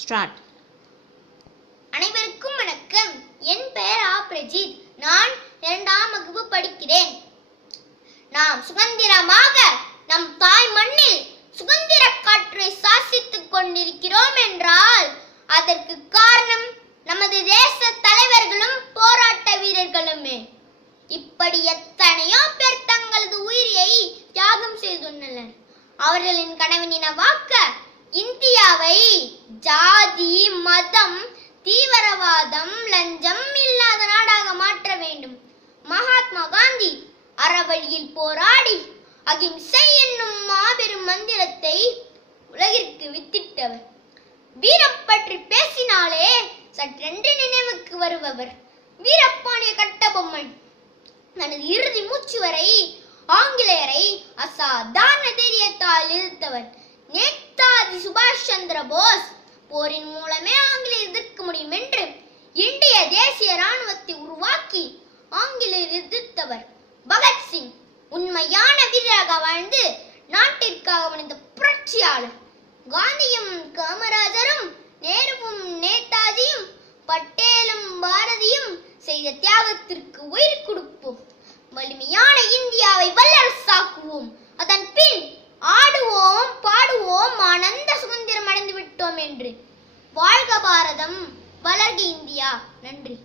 Start. அனைவருக்கும் வணக்கம். என் பெயர் பிரஜித். நான் 2ஆம் வகுப்பு படிக்கிறேன். நாம் சுதந்திரமாக நம் தாய் மண்ணில் சுதந்திர காற்றை சுவாசித்துக் கொண்டிருக்கிறோம் என்றால் அதற்கு காரணம் நமது தேச தலைவர்களும் போராட்ட வீரர்களுமே. இப்படி எத்தனையோ பேர் தங்களது உயிரை தியாகம் செய்துள்ளனர். அவர்களின் கனவு நினைவாக்க இந்தியாவை ஜாதி, மதம், தீவிரவாதம், லஞ்சம் இல்லாத நாடாக மாற்ற வேண்டும். மகாத்மா காந்தி அறவழியில் போராடி அகிம்சை என்னும் மாபெரும் மந்திரத்தை உலகிற்கு வித்திட்டவர். வீரம் பற்றி பேசினாலே சற்றென்று நினைவுக்கு வருபவர் வீரபாண்டிய கட்டபொம்மன். தனது இறுதி மூச்சு வரை ஆங்கிலேயரை அசாதாரண தைரியத்தால் எதிர்த்தவர். நேதாஜி சுபாஷ் சந்திர போஸ் போரின் மூலமே ஆங்கிலேயர் எதிர்க்க முடியும் என்று இந்திய தேசிய ராணுவத்தை உருவாக்கி ஆங்கிலேயர் எதிர்த்தவர். பகத்சிங் உண்மையான வீரராக வாழ்ந்து நாட்டிற்காக மனித புரட்சியாளர். காந்தியும் காமராஜரும் நேருவும் நேதாஜியும் பட்டேலும் பாரதியும் செய்த தியாகத்திற்கு உயிர் கொடுப்போம். வலிமையான இந்தியாவை வல்லரசாக்குவோம். அதன் பின் ஆடுவோம், பாடுவோம், ஆனந்த சுதந்திரம் அடைந்து விட்டோம் என்று. வாழ்க பாரதம், வளர்க இந்தியா. நன்றி.